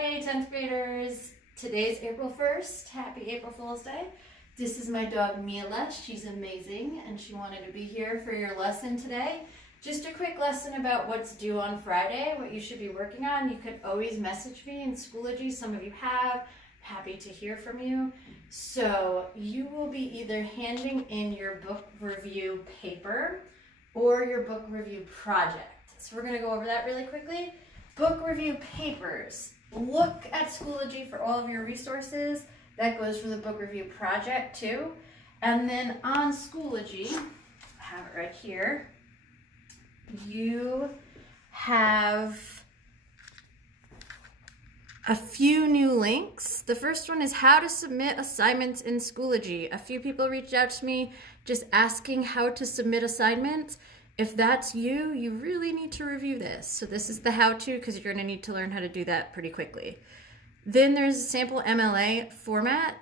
Hey 10th graders, today's April 1st. Happy April Fool's Day. This is my dog Mla. She's amazing and she wanted to be here for your lesson today. Just a quick lesson about what's due on Friday, what you should be working on. You could always message me in Schoology. Some of you have. Happy to hear from you. So you will be either handing in your book review paper or your book review project. So we're going to go over that really quickly. Book review papers. Look at Schoology for all of your resources. That goes for the book review project too. And then on Schoology, I have it right here, you have a few new links. The first one is how to submit assignments in Schoology. A few people reached out to me just asking how to submit assignments. If that's you, you really need to review this. So this is the how-to because you're going to need to learn how to do that pretty quickly. Then there's a sample Mla format.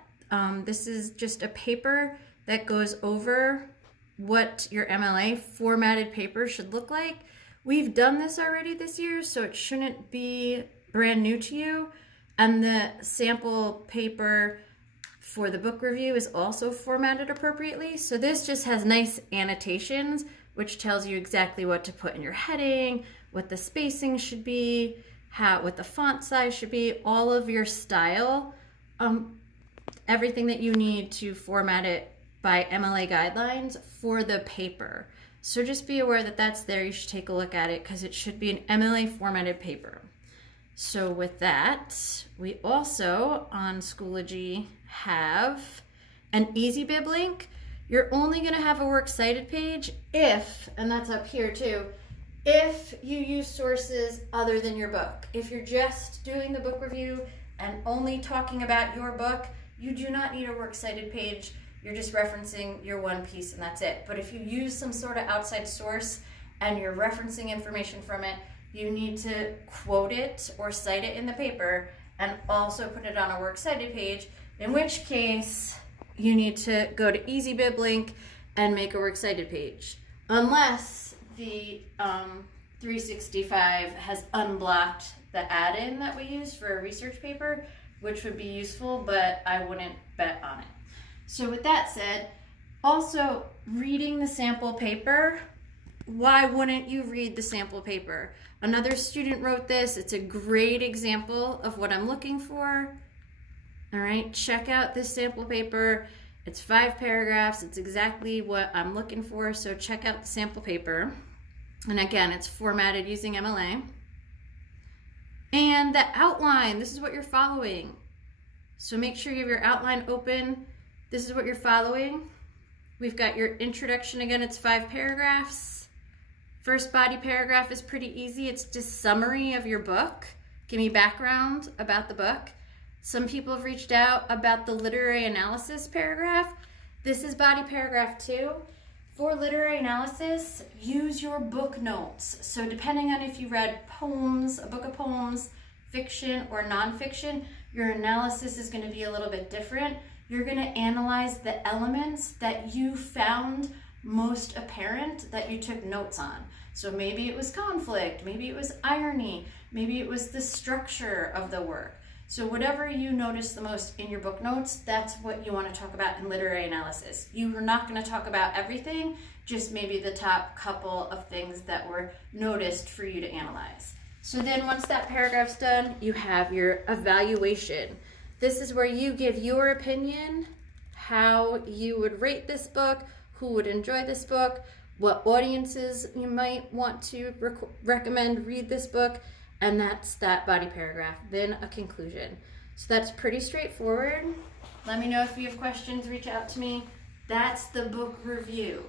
This is just a paper that goes over what your Mla formatted paper should look like. We've done this already this year, so it shouldn't be brand new to you. And the sample paper for the book review is also formatted appropriately. So this just has nice annotations, which tells you exactly what to put in your heading, what the spacing should be, what the font size should be, all of your style, everything that you need to format it by Mla guidelines for the paper. So just be aware that that's there. You should take a look at it because it should be an Mla formatted paper. So with that, we also on Schoology have an EasyBib link. You're only going to have a works cited page if, and that's up here too, if you use sources other than your book. If you're just doing the book review and only talking about your book, you do not need a works cited page. You're just referencing your one piece and that's it. But if you use some sort of outside source and you're referencing information from it, you need to quote it or cite it in the paper and also put it on a works cited page, in which case you need to go to EasyBib link and make a works cited page. Unless the 365 has unblocked the add-in that we use for a research paper, which would be useful, but I wouldn't bet on it. So with that said, also reading the sample paper, why wouldn't you read the sample paper? Another student wrote this. It's a great example of what I'm looking for. All right, check out this sample paper. It's 5 paragraphs. It's exactly what I'm looking for. So check out the sample paper. And again, it's formatted using Mla. And the outline, this is what you're following. So make sure you have your outline open. This is what you're following. We've got your introduction again. It's 5 paragraphs. First body paragraph is pretty easy. It's just summary of your book. Give me background about the book. Some people have reached out about the literary analysis paragraph. This is body paragraph 2. For literary analysis, use your book notes. So depending on if you read poems, a book of poems, fiction or nonfiction, your analysis is going to be a little bit different. You're going to analyze the elements that you found most apparent that you took notes on. So maybe it was conflict, maybe it was irony, maybe it was the structure of the work. So whatever you notice the most in your book notes, that's what you want to talk about in literary analysis. You are not going to talk about everything, just maybe the top couple of things that were noticed for you to analyze. So then once that paragraph's done, you have your evaluation. This is where you give your opinion, how you would rate this book, who would enjoy this book, what audiences you might want to recommend read this book, and that's that body paragraph. Then a conclusion. So that's pretty straightforward. Let me know if you have questions, reach out to me. That's the book review.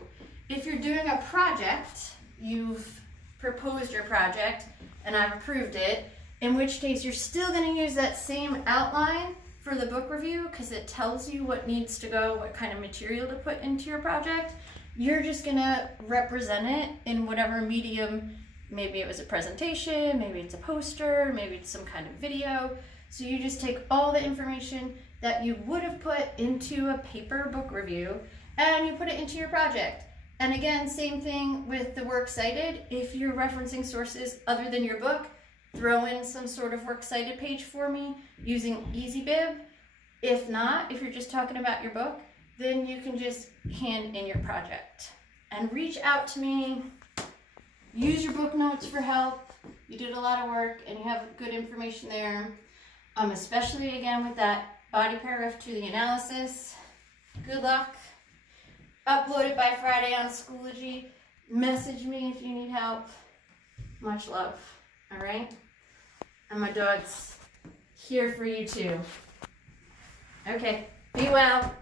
If you're doing a project, you've proposed your project and I've approved it, in which case you're still going to use that same outline for the book review because it tells you what needs to go, what kind of material to put into your project. You're just going to represent it in whatever medium. Maybe it was a presentation, maybe it's a poster, maybe it's some kind of video. So you just take all the information that you would have put into a paper book review and you put it into your project. And again, same thing with the works cited. If you're referencing sources other than your book, throw in some sort of works cited page for me using EasyBib. If not, if you're just talking about your book, then you can just hand in your project and reach out to me. Use your book notes for help. You did a lot of work and you have good information there. Especially again with that body paragraph to the analysis. Good luck. Upload it by Friday on Schoology. Message me if you need help. Much love. All right? And my dog's here for you too. Okay. Be well.